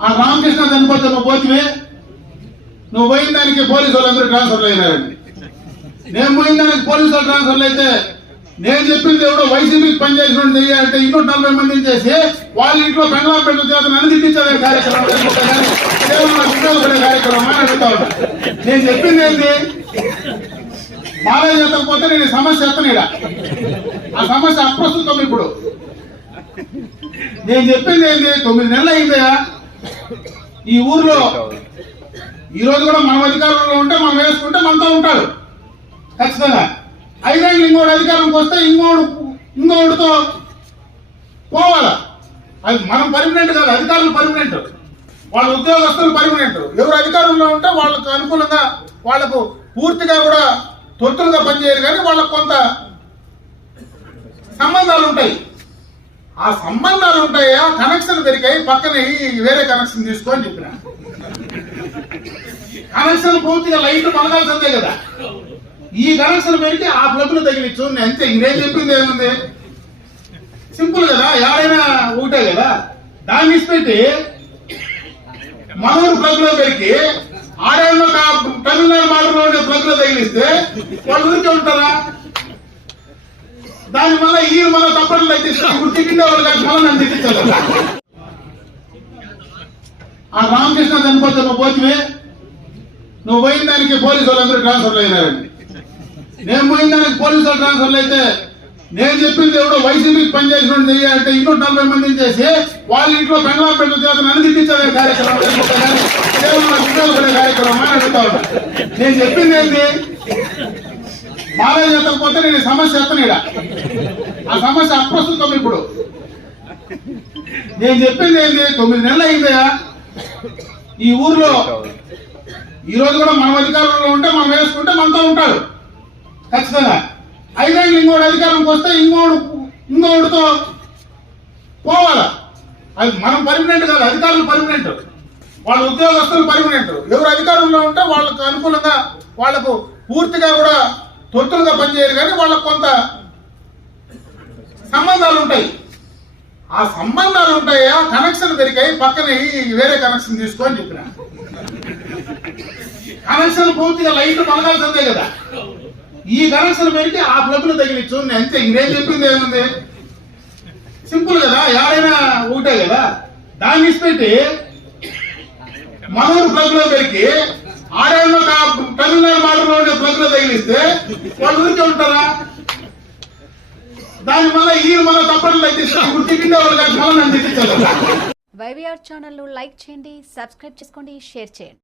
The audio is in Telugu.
ఆ రామకృష్ణ చనిపోతే నువ్వు పోతివే నువ్వు పోయిన దానికి పోలీసు వాళ్ళందరూ ట్రాన్స్ఫర్లు అయినారండి నేను పోయిన దానికి పోలీసు వాళ్ళు ట్రాన్స్ఫర్లు అయితే నేను చెప్పింది ఎవడో వైసీపీకి పనిచేసిన అంటే ఇంకో నలభై మందిని చేసి వాళ్ళ ఇంట్లో బెంగళూరు పెట్టిన చేత నన్ను తిట్టించే కార్యక్రమం లేకపోతే కార్యక్రమం అని అడుగుతా నేను చెప్పింది ఏంటి బాలయ్య చెప్పకపోతే నేను సమస్య ఎత్తను ఆ సమస్య అప్రస్తుతం ఇప్పుడు. నేను చెప్పింది ఏంటి తొమ్మిది నెలలు అయిందా ఈ ఊర్లో ఈ రోజు కూడా మనం అధికారంలో ఉంటే మనం వేసుకుంటే మనతో ఉంటాడు. ఖచ్చితంగా. ఐదేళ్ళు ఇంకోటి అధికారంకి వస్తే ఇంకోడు ఇంకోటితో పోవాలా? అది మనం పర్మనెంట్ కాదు అధికారులు పర్మనెంట్ వాళ్ళ ఉద్యోగస్తులు పర్మనెంట్ ఎవరు అధికారంలో ఉంటే వాళ్ళకు అనుకూలంగా వాళ్ళకు పూర్తిగా కూడా తొత్తులుగా పనిచేయరు కానీ వాళ్ళకు కొంత సంబంధాలు ఉంటాయి. ఆ సంబంధాలు ఉంటాయా? కనెక్షన్ దొరికాయి పక్కన వేరే కనెక్షన్ తీసుకో అని చెప్పిన. కనెక్షన్ పూర్తిగా లైట్ మనగాల్సిందే కదా. ఈ కనెక్షన్ పెరిగితే ఆ ప్లగ్లు తగిలిచ్చు. అంతే ఇంకేం చెప్పింది ఏముంది? సింపుల్ కదా ఎవరైనా ఒకటే కదా. దాన్ని ఇచ్చిపెట్టి మనూరు ప్లగ్లో పెరిగి ఆడేళ్ళ తమిళనాడు మాటలో ఉండే ప్లగ్లో తగిలిస్తే వాళ్ళు ఊరికే ఉంటారా? దాని వల్ల ఈ మన తప్పట్లు అయితే ఇప్పుడు వాళ్ళకి వాళ్ళు ఆ రామకృష్ణ చనిపోతే నువ్వు పోతివే నువ్వు పోయిన దానికి పోలీసు వాళ్ళందరూ ట్రాన్స్ఫర్లు అయినారండి. నేను పోయిన దానికి పోలీసు వాళ్ళు ట్రాన్స్ఫర్లు అయితే నేను చెప్పింది ఎవడో వైసీపీకి పనిచేసిన చెయ్యాలంటే ఇంకో నలభై మందిని చేసి వాళ్ళ ఇంట్లో బెంగళూరు పెట్టిన చేత నన్ను తిట్టించే కార్యక్రమం. కేవలం కార్యక్రమం అని అడుగుతా నేను చెప్పింది ఏంటి? బాలయ్య ఎత్తకపోతే నేను సమస్య ఎత్తను ఆ సమస్య అప్రస్తుతం ఇప్పుడు. నేను చెప్పింది ఏంటి తొమ్మిది నెలలు అయిందా ఈ ఊర్లో ఈరోజు కూడా మనం అధికారంలో ఉంటే మనం వేసుకుంటే మనతో ఉంటాడు ఖచ్చితంగా. ఐదేళ్ళు ఇంకోటి అధికారంకి వస్తే ఇంకోడు ఇంకోటితో పోవాలా? అది మనం పర్మనెంట్ కాదు అధికారులు పర్మనెంట్ వాళ్ళ ఉద్యోగస్తులు పర్మనెంట్ ఎవరు అధికారంలో ఉంటే వాళ్ళకు అనుకూలంగా వాళ్ళకు పూర్తిగా కూడా తొత్తులుగా పనిచేయరు కానీ వాళ్ళకు కొంత సంబంధాలు ఉంటాయి. ఆ సంబంధాలు ఉంటాయా? కనెక్షన్ దొరికాయి పక్కన వేరే కనెక్షన్ తీసుకో అని చెప్పిన. కనెక్షన్ పూర్తిగా లైట్ మనగాల్సిందే కదా. ఈ కనెక్షన్ పెరిగి ఆ ప్లగ్లు తగిలిచ్చు. అంతే ఇంకేం చెప్పింది ఏముంది? సింపుల్ కదా ఎవరైనా ఒకటే కదా. దాన్ని ఇచ్చిపెట్టి మనూరు ప్లగ్లో పెరిగి ఆడవాళ్ళు తమిళనాడు మాటలో ఉండే ప్లగ్ తగిలిస్తే వాళ్ళు ఊరికే ఉంటారా? దాని వల్ల ఈ మన తప్పట్లు అయితే ఇప్పుడు తిట్టిండే వాళ్ళు కాదు వైవీఆర్ ఛానల్ లైక్ చేయండి సబ్స్క్రైబ్ చేసుకోండి షేర్ చేయండి.